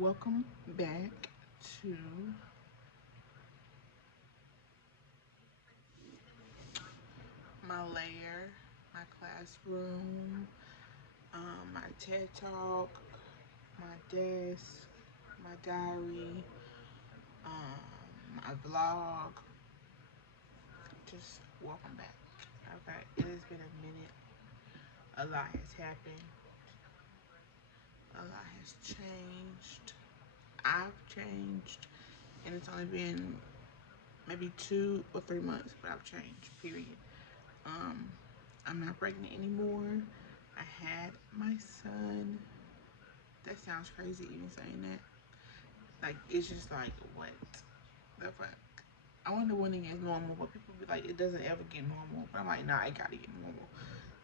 Welcome back to my lair, my classroom, my TED Talk, my desk, my diary, my vlog. Just welcome back. Okay, it has been a minute. A lot has happened. A lot has changed. I've changed, and it's only been maybe 2 or 3 months, but I've changed. Period. Um, I'm not pregnant anymore. I had my son. That sounds crazy even saying that. Like, it's just like, what the fuck? I wonder when it gets normal, but people be like, it doesn't ever get normal. But I'm like, nah, it gotta get normal.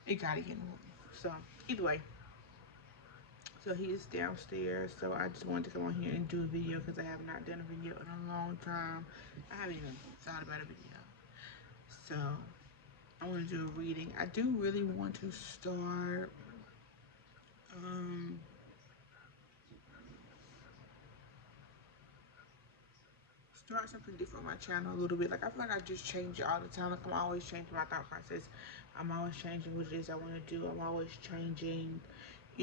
It gotta get normal. So, either way, so he is downstairs. So I just wanted to come on here and do a video because I have not done a video in a long time. I haven't even thought about a video. So, I want to do a reading. I do really want to um, start something different on my channel a little bit. Like, I feel like I just change it all the time. Like, I'm always changing my thought process. I'm always changing what it is I want to do. I'm always changing,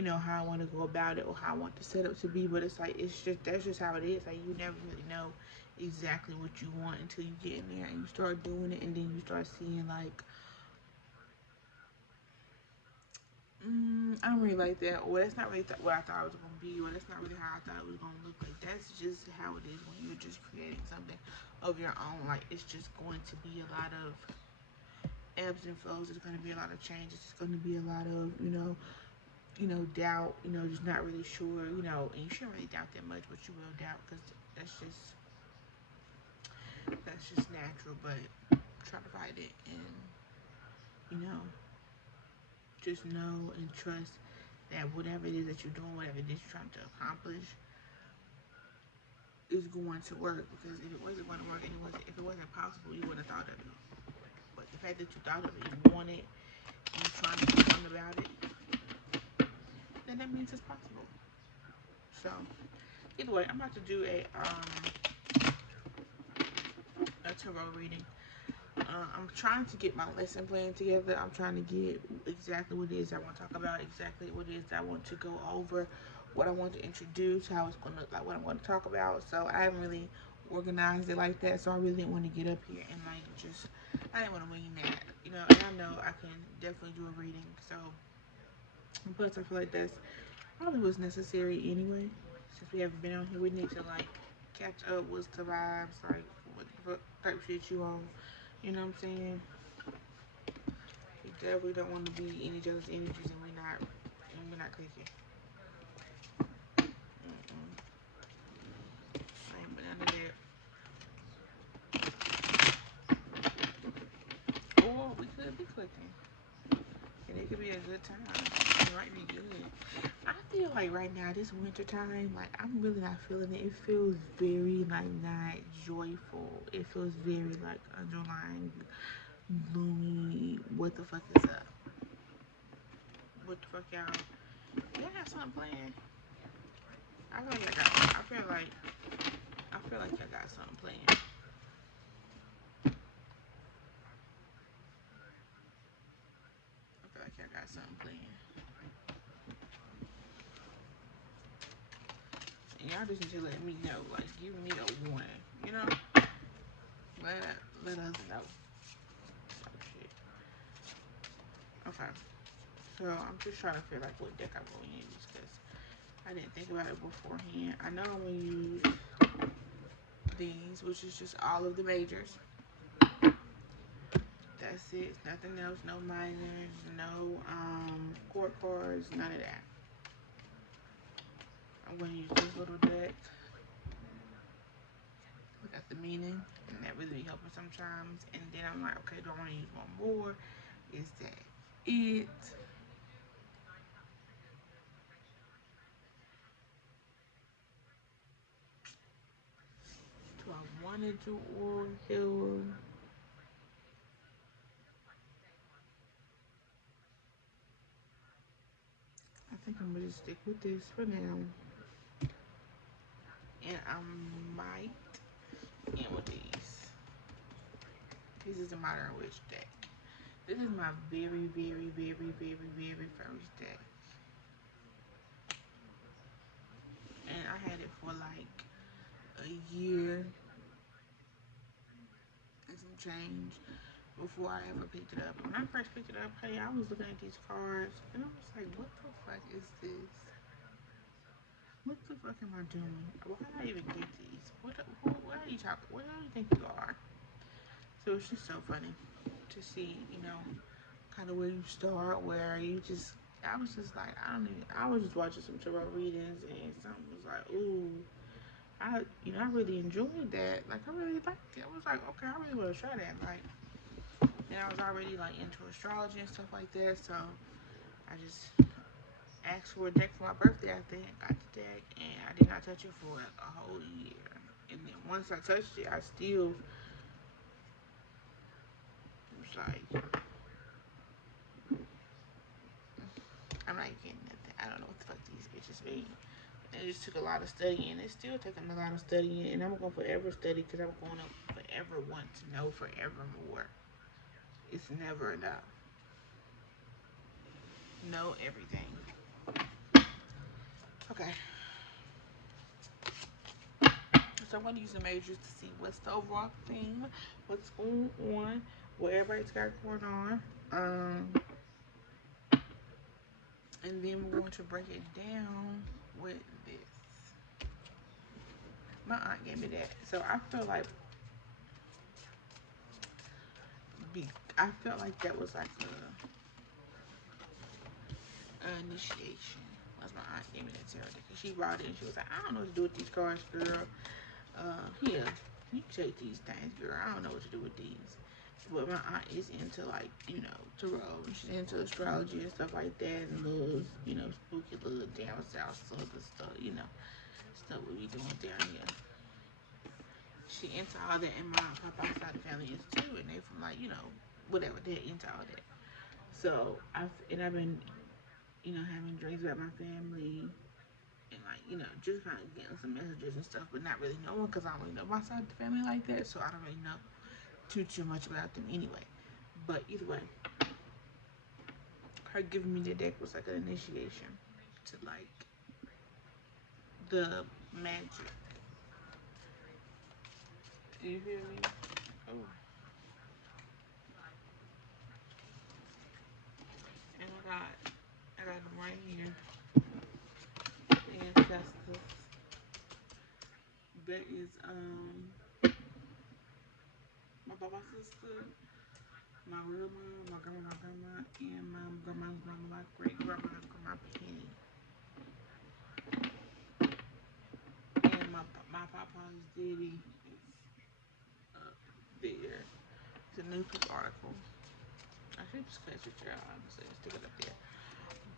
how I want to go about it or how I want the setup to be. But it's like, that's just how it is. Like, you never really know exactly what you want until you get in there and you start doing it, and then you start seeing, like, I don't really like that. Or that's not really what I thought it was going to be. Or that's not really how I thought it was going to look like. That's just how it is when you're just creating something of your own. Like, it's just going to be a lot of ebbs and flows. There's going to be a lot of changes. It's going to be a lot of, doubt. Just not really sure. And you shouldn't really doubt that much, but you will doubt because that's just natural. But try to fight it and you know just know and trust that whatever it is that you're doing, whatever it is you're trying to accomplish, is going to work. Because if it wasn't going to work, and if it wasn't possible, you wouldn't have thought of it. But the fact that you thought of it, you want it, and you're trying to do something about it, then that means it's possible. So either way, I'm about to do a tarot reading. I'm trying to get my lesson plan together. I'm trying to get exactly what it is I want to talk about, exactly what it is I want to go over, what I want to introduce, how it's going to look like, what I'm going to talk about. So I haven't really organized it like that. So I really didn't want to get up here and I didn't want to wing that, and I know I can definitely do a reading. So, plus I feel like that's probably what's necessary anyway. Since we haven't been on here, we need to catch up with the vibes, like what type of shit you on. You know what I'm saying? We definitely don't want to be in each other's energies and we're not clicking. I ain't been under that. Or we could be clicking. And it could be a good time. It might be good. I feel like right now, this winter time, like I'm really not feeling it. It feels very not joyful. It feels very underlying, gloomy. What the fuck is up? What the fuck, y'all? Y'all got something planned? I feel like y'all got something planned. I feel like y'all got something planned. And y'all just need to let me know, give me a warning, Let us know. Oh, shit. Okay. So I'm just trying to figure what deck I'm going to use because I didn't think about it beforehand. I know I'm going to use these, which is just all of the majors. That's it. It's nothing else. No minors. No court cards. None of that. I'm going to use this little deck. Look at the meaning, and that really be helping sometimes. And then I'm like, okay, do I want to use one more? Is that it? Do I want to do Oracle? I think I'm gonna just stick with this for now. I might end with these. This is the Modern Witch deck. This is my very, very, very, very, very first deck. And I had it for like a year and some change before I ever picked it up. When I first picked it up, hey, I was looking at these cards and I was like, what the fuck is this? What the fuck am I doing? Why did I even get these? What are you talking? What do you think you are? So it's just so funny to see, you know, kind of where you start, where you just, I was just like, I was just watching some tarot readings and something was like, ooh, I really enjoyed that. Like, I really liked it. I was like, okay, I really want to try that. Like, and I was already like into astrology and stuff like that, so I just asked for a deck for my birthday. I think got the deck, and I did not touch it for like a whole year. And then once I touched it, I still was like, I'm not getting nothing. I don't know what the fuck these bitches mean. It just took a lot of studying. It's still taking a lot of studying, and I'm gonna forever study because I'm going to forever want to know forevermore. It's never enough. Know everything. Okay. So I'm going to use the majors to see what's the overall theme, what's going on, what everybody's got going on. And then we're going to break it down with this. My aunt gave me that. So I feel like that was like a initiation. That's my aunt gave me that tarot deck. She brought it and she was like, I don't know what to do with these cards, girl. Here, you take these things, girl. I don't know what to do with these. But my aunt is into like, you know, tarot. She's into astrology and stuff like that, and little, you know, spooky little down south southern stuff, you know, stuff we be doing down here. She into all that, and my papa's side of the family is too, and they from like, you know, whatever, they're into all that. So I've been, you know, having dreams about my family, and like, you know, just kind of getting some messages and stuff, but not really knowing because I don't really know my side of the family like that, so I don't really know too much about them anyway. But either way, her giving me the deck was like an initiation to like the magic. You hear me? Oh. And I got them right here. The ancestors. That is my baba's sister, my real mom, my grandma, and my grandma's grandma, my great grandma's grandma Penny. And my papa's daddy is up there. It's a newspaper article. I should just cut your out, honestly, and stick it up there.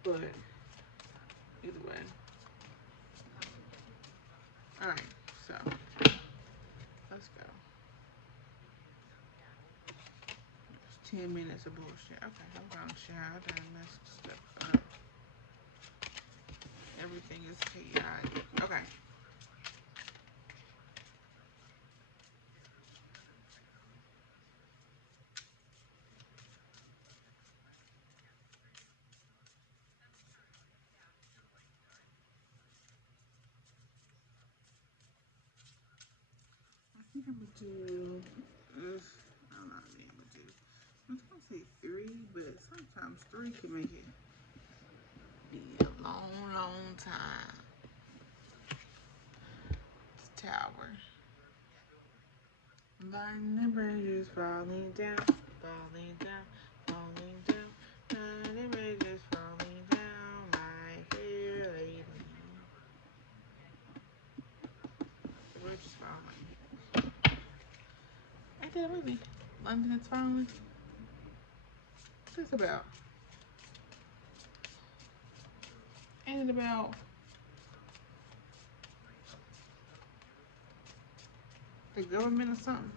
But either way. Alright, so let's go. It's 10 minutes of bullshit. Okay, I'm gonna child and mess stuff up. Everything is chaotic. Okay. I think I'm gonna do. I don't know what I'm gonna do. I'm gonna say 3, but sometimes 3 can make it be a long time. It's Tower. The bridge is falling down, falling down, falling down. The bridge is falling down, my dear lady. The bridge is falling. Ain't that a movie? London is falling. What's this about? Ain't it about the government or something?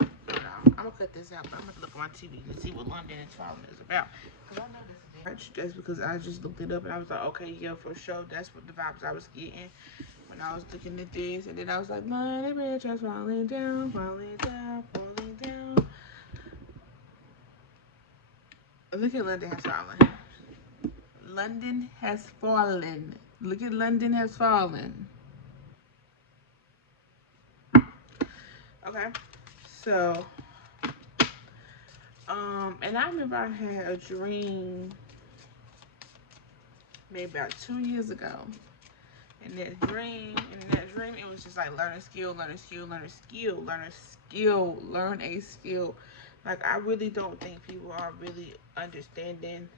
I'm gonna cut this out, but I'm gonna look on my TV to see what London is falling is about. Cause I know this is That's because I just looked it up and I was like, okay, yeah, for sure. That's what the vibes I was getting when I was looking at this. And then I was like, money bitch, I was falling down, falling down, falling down. Look at London has fallen. London has fallen. Look at London has fallen. Okay. So, and I remember I had a dream maybe about 2 years ago. In that dream, it was just like learn a skill, learn a skill, learn a skill, learn a skill, learn a skill. Like, I really don't think people are really understanding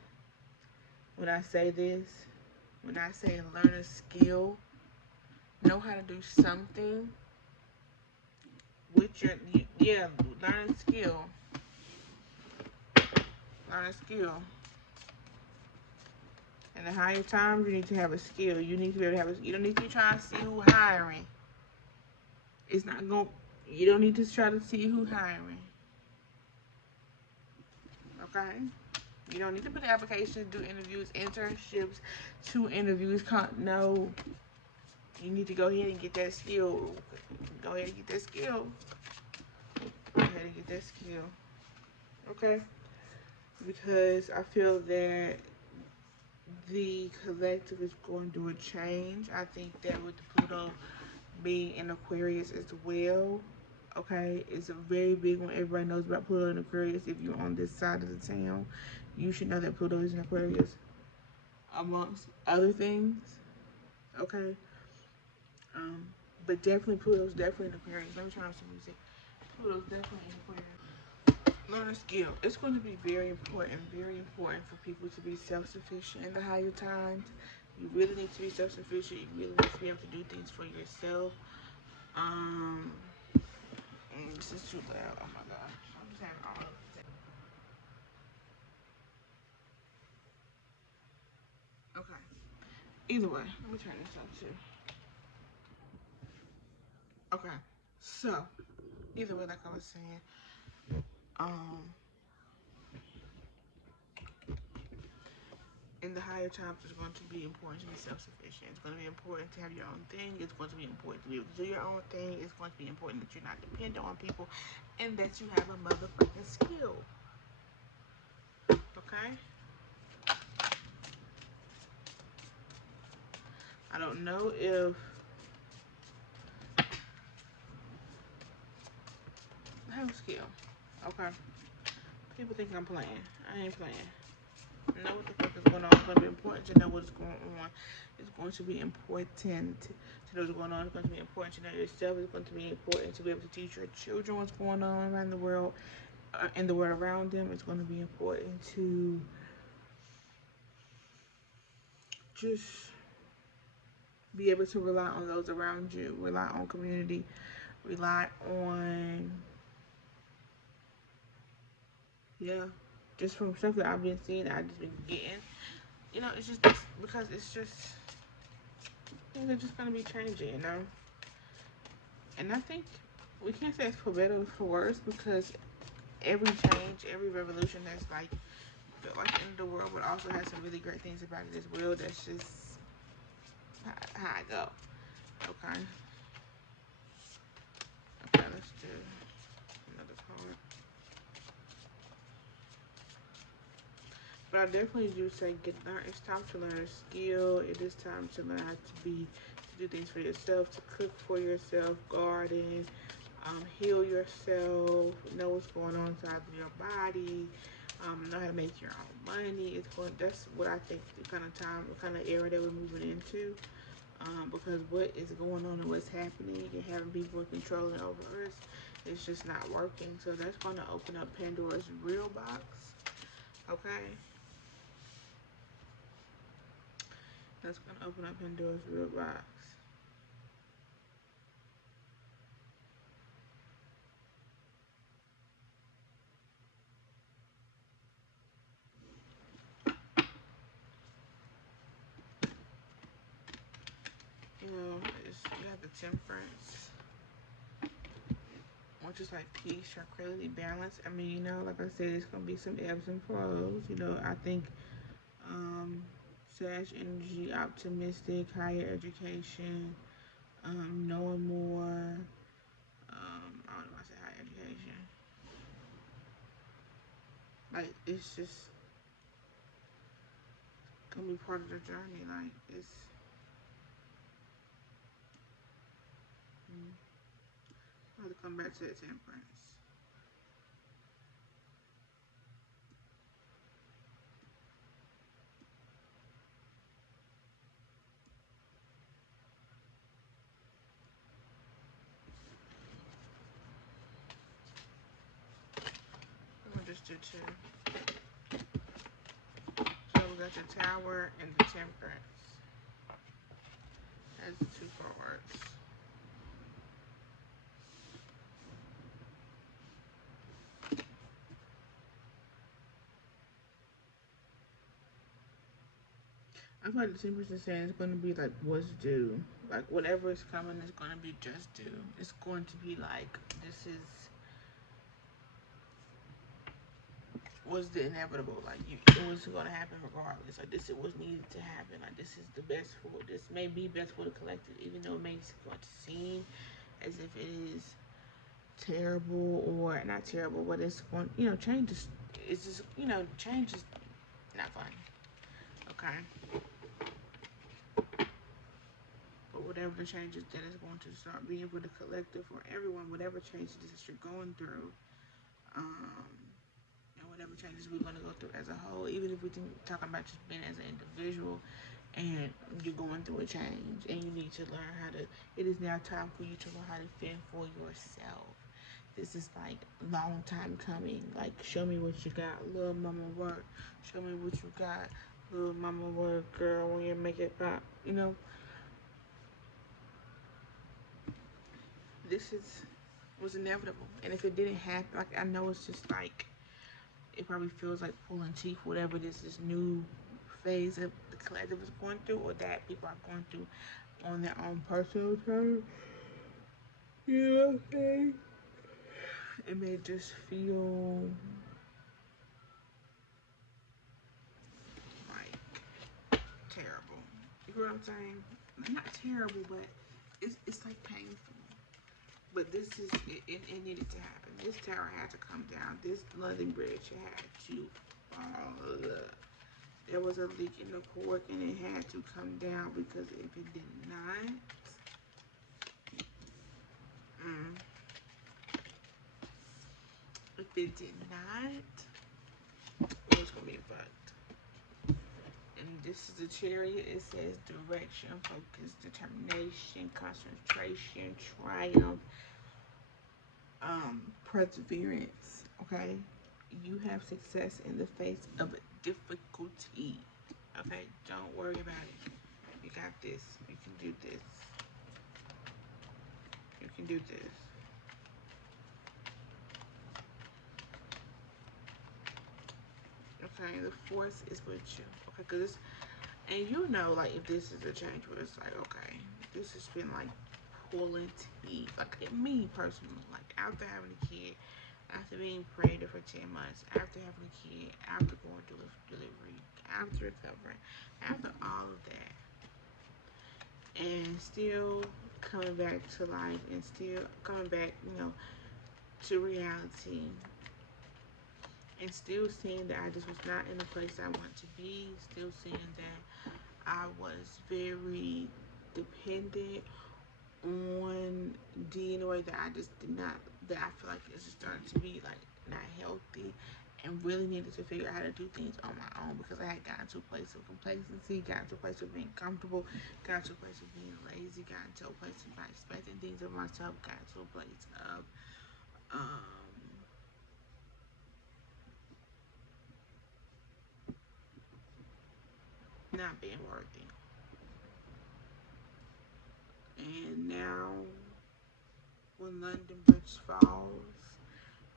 when I say this. When I say learn a skill, know how to do something with your, yeah, learn a skill. Learn a skill. In the higher times, you need to have a skill. You need to be able to have a, you don't need to be trying to see who hiring. It's not going, you don't need to try to see who hiring. Okay? You don't need to put applications, do interviews, internships, 2 interviews. No. You need to go ahead and get that skill. Go ahead and get that skill. Go ahead and get that skill. Okay? Because I feel that the collective is going through a change. I think that with the Pluto being in Aquarius as well, okay, it's a very big one. Everybody knows about Pluto in Aquarius. If you're on this side of the town, you should know that Pluto is in Aquarius, amongst other things, okay? Um, but definitely Pluto's definitely in Aquarius. Let me turn on some music. Pluto's definitely in Aquarius. Learn a skill. It's going to be very important for people to be self-sufficient in the higher times. You really need to be self-sufficient. You really need to be able to do things for yourself. Um, this is too loud. Oh my gosh. I'm just having all of it. Okay. Either way, let me turn this up too. Okay. So, either way, like I was saying, um, in the higher times, it's going to be important to be self-sufficient. It's going to be important to have your own thing. It's going to be important to be able to do your own thing. It's going to be important that you're not dependent on people and that you have a motherfucking skill. Okay? I don't know if I have a skill. Okay? People think I'm playing. I ain't playing. Know what the fuck is going on. It's going to be important to know what's going on. It's going to be important to know what's going on. It's going to be important to know yourself. It's going to be important to be able to teach your children what's going on around the world, in the world around them. It's going to be important to just be able to rely on those around you, rely on community, rely on, yeah, just from stuff that I've been seeing, I've just been getting. You know, it's just because it's just, things are just going to be changing, you know? And I think we can't say it's for better or for worse because every change, every revolution that's like, felt like the end of the world, but also has some really great things about it as well. That's just how I go. Okay. Okay, let's do another card. But I definitely do say it's time to learn a skill. It is time to learn how to do things for yourself, to cook for yourself, garden, heal yourself, know what's going on inside of your body, know how to make your own money. That's what I think the kind of time, the kind of era that we're moving into. Because what is going on and what's happening and having people controlling over us, it's just not working. So that's going to open up Pandora's real box. Okay. That's going to open up Pandora's real box. You know, you have the Temperance, which is like peace, tranquility, balance. I mean, you know, like I said, it's going to be some ebbs and flows. You know, I think Sag energy, optimistic, higher education, knowing more. I don't know why I say higher education. Like it's just gonna be part of the journey. Like it's. I have to come back to the temperance. I'm gonna just do two. So we got the tower and the temperance as two cards. I feel like the temperance is saying it's gonna be like what's due. Like whatever is coming is gonna be just due. It's going to be like this is was the inevitable. Like it was gonna happen regardless. Like this, it was needed to happen. Like this is the best for this may be best for the collective, even though it may seem as if it is terrible or not terrible, but it's going. Change is. It's just change is not fun. Okay, but whatever the changes that is going to start being for the collective or everyone, whatever changes that you're going through, um, and whatever changes we're going to go through as a whole, even if we think talking about just being as an individual and you're going through a change and you need to learn how to, it is now time for you to learn how to fend for yourself. This is like long time coming. Like show me what you got, little mama work. Show me what you got, little mama work, girl, when you make it pop. This was inevitable. And if it didn't happen, like I know it's just like it probably feels like pulling teeth, whatever this new phase of the collective is going through, or that people are going through on their own personal terms. Okay. It may just feel like terrible. You know what I'm saying? Not terrible, but it's like painful. But this is it needed to happen. This tower had to come down. This London Bridge had to fall. There was a leak in the cork and it had to come down because if it did not, mm, if it did not, it was gonna be fucked. And this is the chariot. It says direction, focus, determination, concentration, triumph, perseverance. Okay, you have success in the face of difficulty. Okay, don't worry about it. You got this. You can do this. You can do this. Okay, the force is with you. Okay, because and like if this is a change where it's like, okay, this has been like pulling teeth. Like me personally, like after having a kid, after being pregnant for 10 months, after having a kid, after going through delivery, after recovering, after all of that, and still coming back to life and still coming back, to reality and still seeing that I just was not in the place I want to be, still seeing that I was very dependent on D in a way that I just did not, that I feel like it's just starting to be like not healthy and really needed to figure out how to do things on my own because I had gotten to a place of complacency, gotten to a place of being comfortable, gotten to a place of being lazy, gotten to a place of not expecting things of myself, gotten to a place of not being worthy. And now, when London Bridge falls,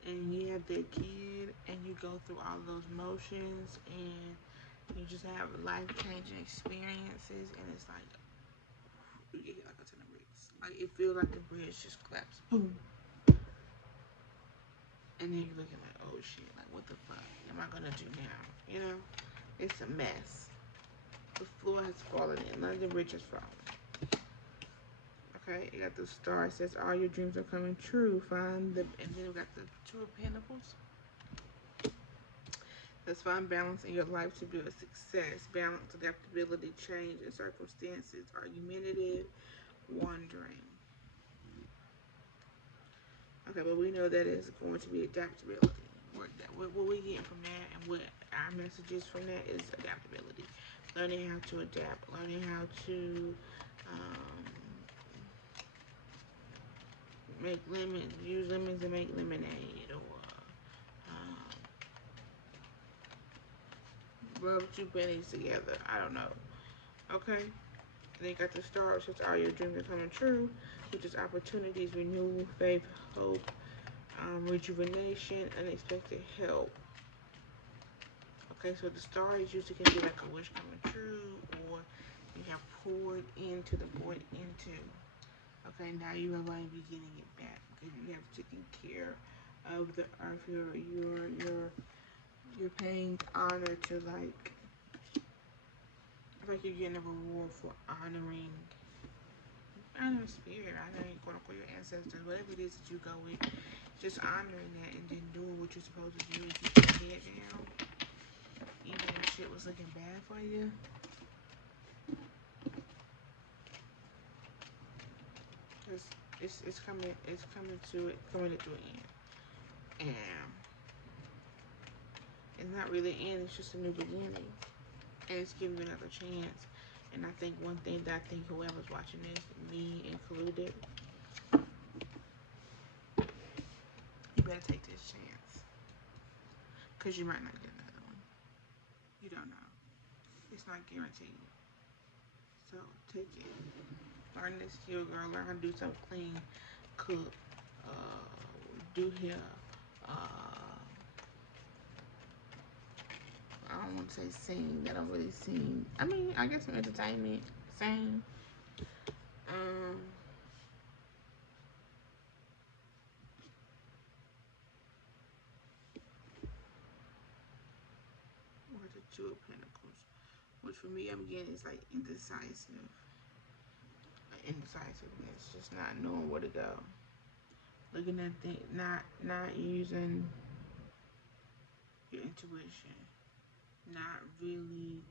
and you have that kid, and you go through all those motions, and you just have life-changing experiences, and it's like you get hit like a ton of bricks. Like it feels like the bridge just collapsed, boom, and then you're looking like, oh shit, like what the fuck am I gonna do now? It's a mess. The floor has fallen in. London Bridge has fallen. Okay, you got the star. It says all your dreams are coming true. Find the, and then we got the Two of Pentacles. Let's find balance in your life to build success. Balance, adaptability, change in circumstances, argumentative, wandering. Okay, but we know that is going to be adaptability. What we get from that and what our messages from that is adaptability. Learning how to adapt, learning how to make lemons, use lemons to make lemonade, or rub two pennies together. I don't know. Okay? And then you got the star, which is all your dreams are coming true, which is opportunities, renewal, faith, hope, rejuvenation, unexpected help. Okay, so the star is usually can be like a wish coming true, or you have poured into the void into. Okay, now you are going to be getting it back because you have taken care of the earth. You're paying honor to like you're getting a reward for honoring spirit, honoring quote unquote your ancestors, whatever it is that you go with, just honoring that and then doing what you're supposed to do and keep your head down. Even if shit was looking bad for you. Cause it's coming to an end. And it's not really an end, it's just a new beginning. And it's giving you another chance. And I think one thing that I think whoever's watching this, me included, you better take this chance. Because you might not get another one. You don't know. It's not guaranteed. So take it. Learn this skill, girl. Learn how to do something clean, cook, do hair. I don't want to say sing. I don't really sing. I mean, I guess some entertainment. Sing. Or the Two of Pentacles. Which for me, I'm getting is like indecisive. Indecisiveness. Just not knowing where to go. Looking at things, not using your intuition. Not really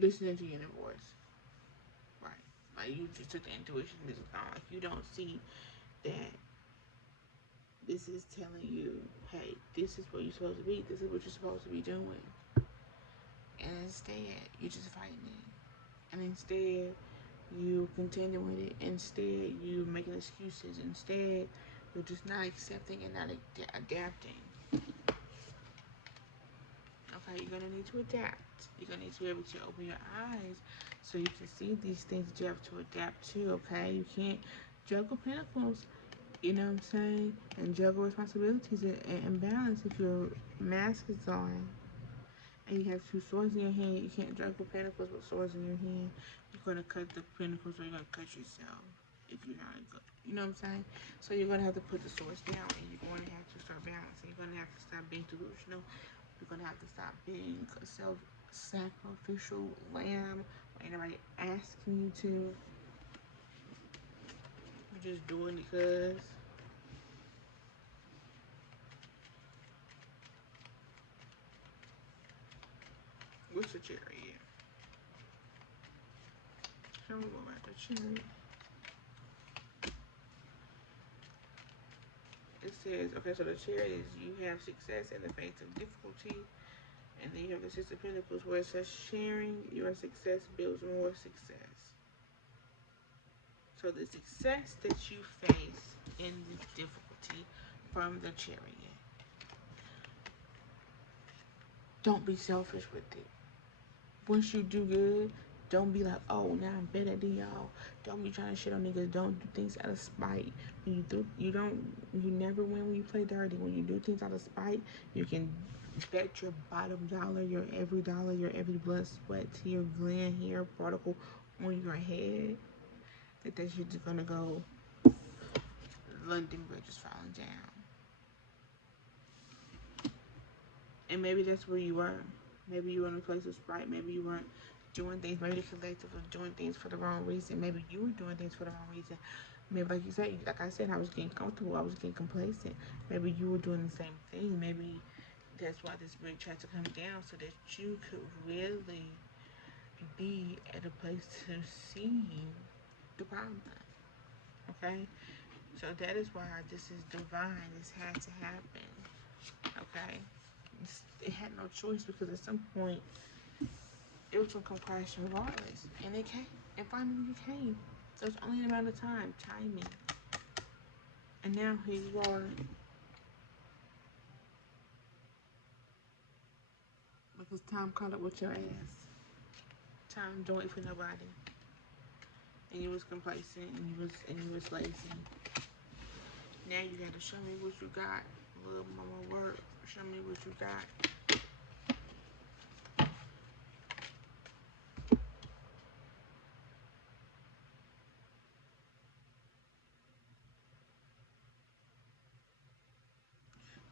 listening to your inner voice. Right. Like you just took the intuition this is gone. Like you don't see that this is telling you, hey, this is what you're supposed to be. This is what you're supposed to be doing. And instead, you're just fighting it. And instead, you continue with it. Instead, you're making excuses. Instead, you're just not accepting and not adapting. Okay, you're gonna need to adapt. You're gonna need to be able to open your eyes so you can see these things that you have to adapt to. Okay, you can't juggle pentacles. You know what I'm saying? And juggle responsibilities and balance if your mask is on. And you have two swords in your hand. You can't juggle pentacles with swords in your hand. You're gonna cut the pentacles or you're gonna cut yourself if you're not good. You know what I'm saying? So you're gonna have to put the swords down and you're gonna have to start balancing. You're gonna have to stop being delusional. You're gonna have to stop being a self-sacrificial lamb or anybody asking you to. You're just doing it because. What's the Chariot? Show me what about the Chariot. It says, okay, so the Chariot is you have success in the face of difficulty. And then you have the Six of Pentacles where it says sharing your success builds more success. So the success that you face in this difficulty from the Chariot, don't be selfish with it. Once you do good, don't be like, oh, now I'm better than y'all. Don't be trying to shit on niggas. Don't do things out of spite. When you never win when you play dirty. When you do things out of spite, you can bet your bottom dollar, your every blood, sweat, tear, gland, hair, particle on your head that shit is gonna go. London Bridge is falling down. And maybe that's where you were. Maybe you were in a place of spite. Maybe you weren't doing things. Maybe the collective was doing things for the wrong reason. Maybe you were doing things for the wrong reason. Maybe, like you said, like I said, I was getting comfortable. I was getting complacent. Maybe you were doing the same thing. Maybe that's why this bridge had to come down so that you could really be at a place to see the problem. Okay? So that is why this is divine. This had to happen. Okay? It had no choice because at some point it was gonna come crashing regardless. And it came. And finally it came. So it's only a matter of time, timing. And now here you are. Because time caught up with your ass. Time don't wait for nobody. And you was complacent and you was lazy. Now you gotta show me what you got. Little mama work. Show me what you got.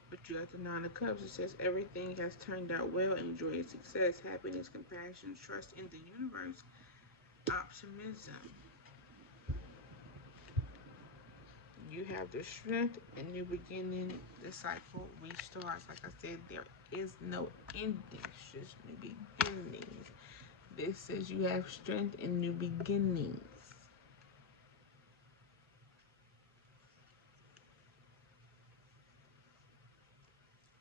But you got the Nine of Cups. It says everything has turned out well. Enjoy success, happiness, compassion, trust in the universe, optimism. You have the strength, a new beginning, the cycle restarts. Like I said, there is no ending, it's just new beginnings. This says you have strength and new beginnings.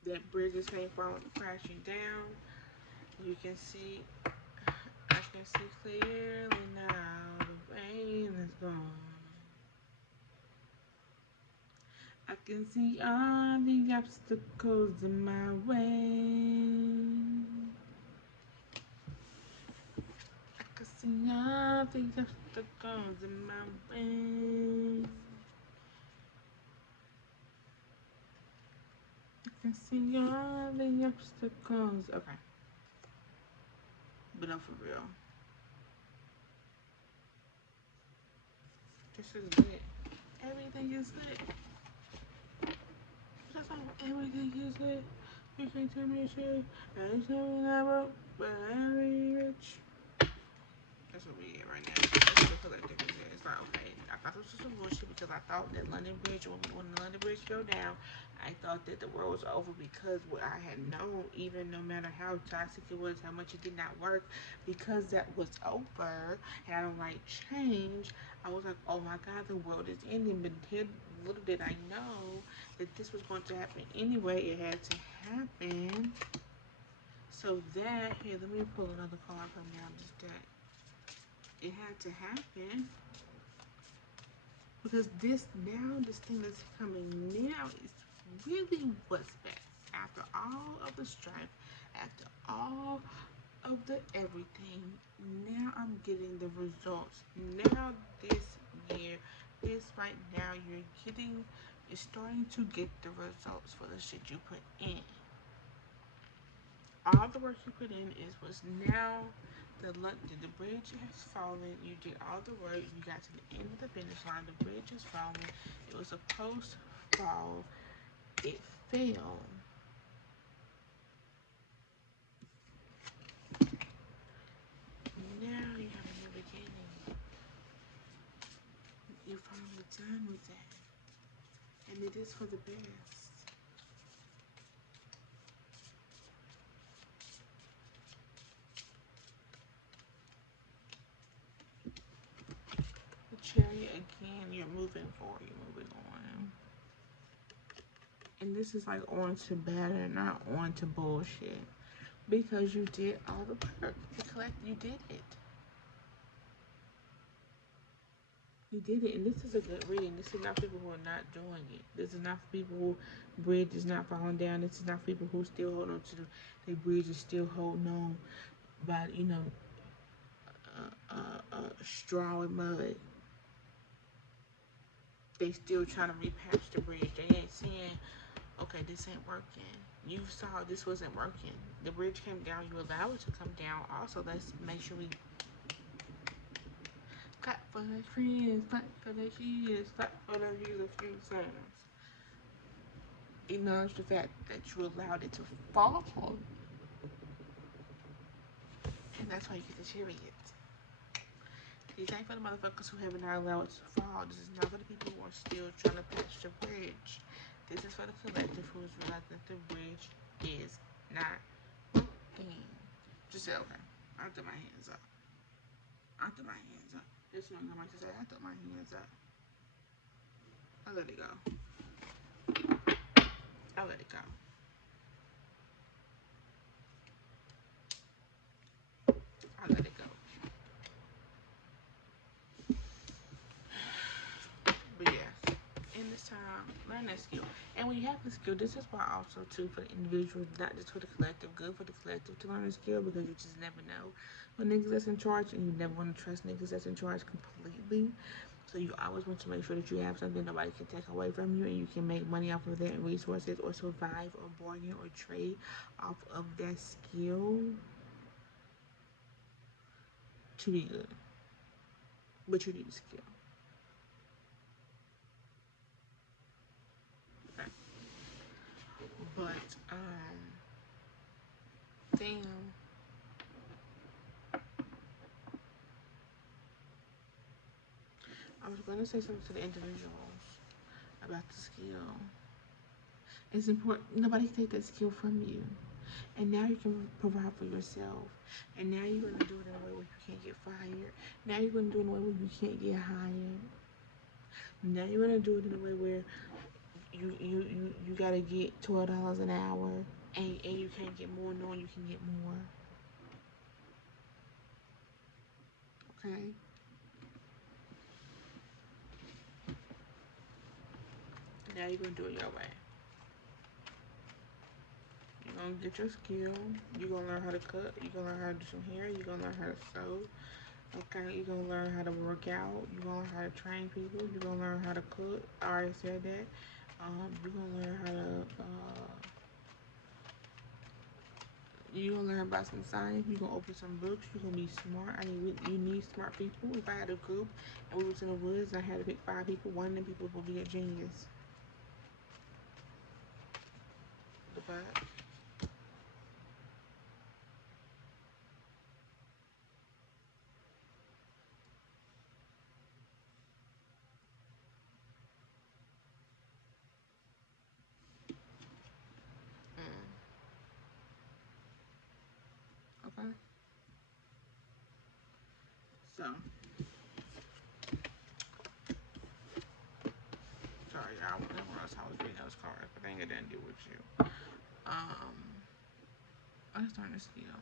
That bridge is falling, crashing down. You can see, I can see clearly now. The rain is gone. I can see all the obstacles in my way. I can see all the obstacles in my way. I can see all the obstacles. Okay. But no, for real. This is good. Everything is good. That's all. Everything is good. You can't tell me shit. Every time I broke, but I'm rich. That's what we get right now. That's what the collective is. It's like, okay, I thought this was some bullshit because I thought that London Bridge, when the London Bridge fell down, I thought that the world was over because what I had known, even no matter how toxic it was, how much it did not work, because that was over, and I don't like change, I was like, oh my God, the world is ending. But little did I know that this was going to happen anyway. It had to happen. So that, here, let me pull another card from now. Just that. It had to happen because this thing that's coming now is really what's best. After all of the strife, after all of the everything, now I'm getting the results. Now this year, this right now, you're starting to get the results for the shit you put in. All the work you put in is what's now the bridge has fallen. You did all the work. You got to the end of the finish line. The bridge has fallen. It was supposed to fall. It fell. Now you have a new beginning. You're finally done with that. And it is for the best. The chariot again, you're moving forward, you're moving on. And this is like on to better, not on to bullshit. Because you did all the work. You did it. You did it, and this is a good reading. This is not for people who are not doing it. This is not for people who bridge is not falling down. This is not for people who still hold on to their bridge is still holding on by straw and mud. They still trying to repatch the bridge. They ain't seeing, okay, this ain't working. You saw this wasn't working. The bridge came down. You allowed it to come down. Also, let's make sure we clap for their friends, clap for their kids, clap for their music few times. Acknowledge the fact that you allowed it to fall. And that's why you get to cherry it. These ain't for the motherfuckers who have not allowed it to fall. This is not for the people who are still trying to patch the bridge. This is for the collective who is realizing that the bridge is not working. Just say, okay, I throw my hands up. I throw my hands up. This one I like to say, I throw my hands up. I let it go. I let it go. I let it go. But yes, in this time, learn that skill. And when you have the skill, this is why also too for the individual, not just for the collective, good for the collective to learn the skill because you just never know when niggas that's in charge and you never want to trust niggas that's in charge completely. So you always want to make sure that you have something nobody can take away from you and you can make money off of that and resources or survive or bargain or trade off of that skill to be good. But you need a skill. Okay. But damn. I was gonna say something to the individuals about the skill. It's important. Nobody can take that skill from you. And now you can provide for yourself. And now you're gonna do it in a way where you can't get fired. Now you're gonna do it in a way where you can't get hired. Now you're gonna do it in a way where you gotta get $12 an hour and you can't get more knowing you can get more. Okay? Now you're gonna do it your way. You're gonna get your skill. You're gonna learn how to cut. You're gonna learn how to do some hair. You're gonna learn how to sew. Okay, you're gonna learn how to work out. You're gonna learn how to train people. You're gonna learn how to cook. I already said that. You're gonna learn how to you're gonna learn about some science. You're gonna open some books. You're gonna be smart. You need smart people. If I had a group and we was in the woods and I had to pick 5 people, one of them people would be a genius. The fuck? Mm. Okay. So, sorry, y'all. Whenever else I was reading those cards, but I think it didn't deal with you. I started to skill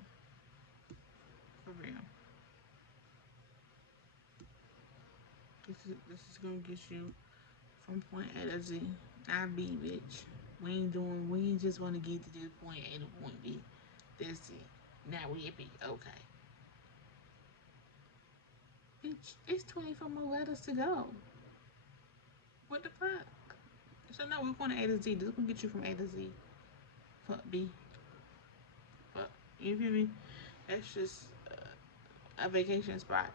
for real. This is gonna get you from point A to Z. Not B, bitch. We ain't just wanna get to this point A to point B. That's it. Now we at B. Okay. Bitch, it's 24 more letters to go. What the fuck? So no, we're going to A to Z. This will get you from A to Z. Fuck B. Fuck. You feel me? That's just a vacation spot.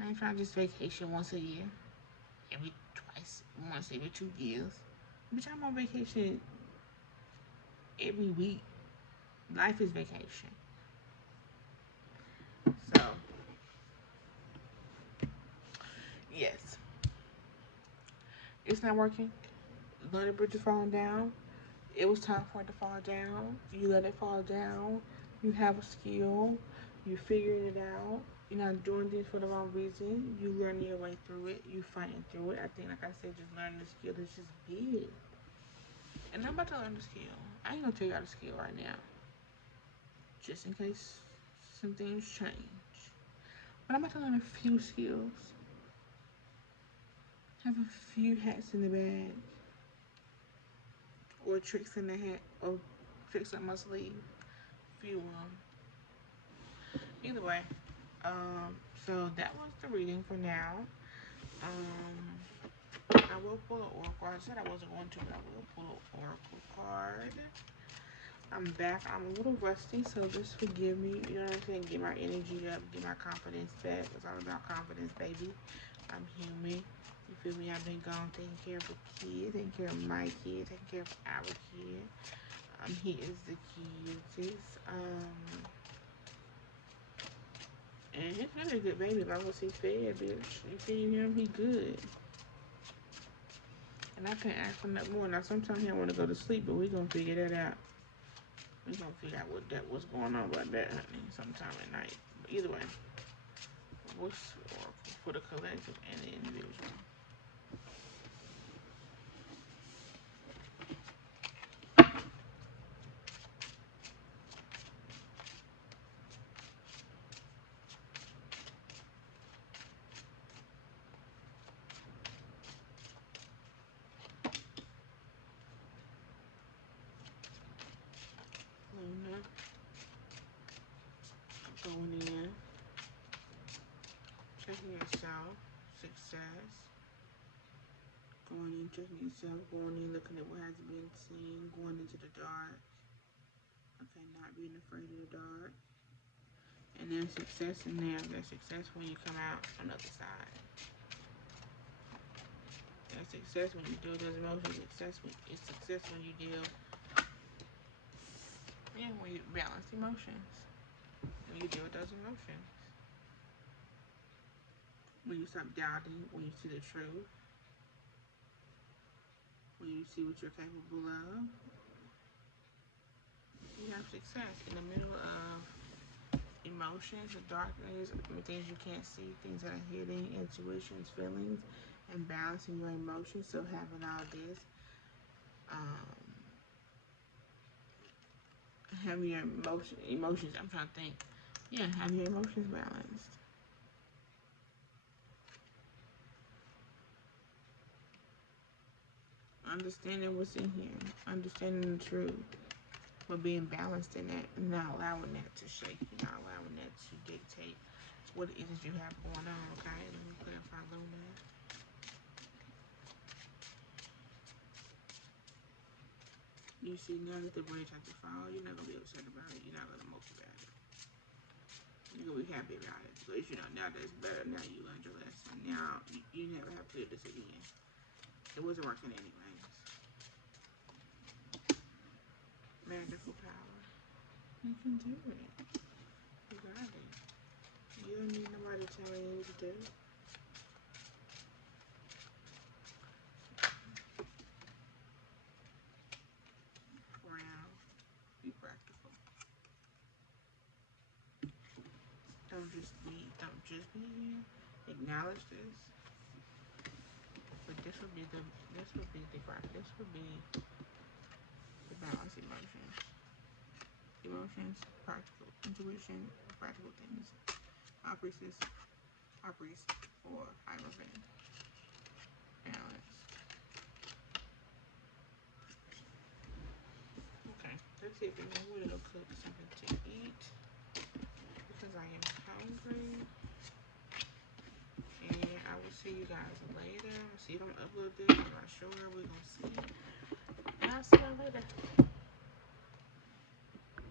I ain't trying to just vacation once a year. Once every 2 years. Bitch, I'm on vacation every week. Life is vacation. So, yes. It's not working. The bridge is falling down. It was time for it to fall down. You let it fall down. You have a skill. You figured it out. You're not doing things for the wrong reason. You learn your way through it. You fighting through it. I think, like I said, just learning the skill is just big. And I'm about to learn the skill. I ain't gonna tell y'all the skill right now, just in case some things change. But I'm about to learn a few skills. Have a few hats in the bag, or tricks in the hat, or tricks up my sleeve. Few of them. Either way, so that was the reading for now. I will pull an oracle. I said I wasn't going to, but I will pull an oracle card. I'm back. I'm a little rusty, so just forgive me. You know what I'm saying? Get my energy up, get my confidence back. It's all about confidence, baby. I'm human. You feel me? I've been gone taking care of a kid, taking care of my kid, taking care of our kid. He is the cutest. And he's really a good baby. As long as he fed, bitch. You feed him, he good. And I can't ask for nothing more. Now, sometimes he don't want to go to sleep, but we gonna figure that out. We gonna figure out what's going on about that, honey. Sometime at night. But either way, what's for the collective and the individual. Luna, going in, checking yourself, success. Going in, checking yourself, going in, looking at what hasn't been seen, going into the dark. Okay, not being afraid of the dark. And there's success in there. There's success when you come out on the other side. There's success when you deal with those emotions. It's success when you deal, when you balance emotions. When you deal with those emotions. When you stop doubting, when you see the truth. When you see what you're capable of. You have success in the middle of emotions, the darkness, things you can't see, things that are hidden, intuitions, feelings, and balancing your emotions. So having all this, having your emotions. I'm trying to think. Yeah, have your emotions balanced. Understanding what's in here, understanding the truth, but being balanced in that, and not allowing that to shake you, not allowing that to dictate what it is you have going on. Okay, let me put up our Luna. You see, now that the bridge has to fall, you're not gonna be upset about it. You're not gonna mope about it. You're gonna be happy about it because you know now that's better. Now you learned your lesson. Now you never have to do this again. It wasn't working anyways. Magical power. You can do it. You got it. You don't need nobody telling you what to do. Ground. Be practical. Don't just be here. Acknowledge this. But this would be the balance emotions. Emotions, practical intuition, practical things. High priestess, or Hierophant. Balance. Okay, let's see if anyone will cook something to eat because I am hungry. And I will see you guys later. See if I'm gonna upload this. I'm not sure. We're gonna see. And I'll see y'all later.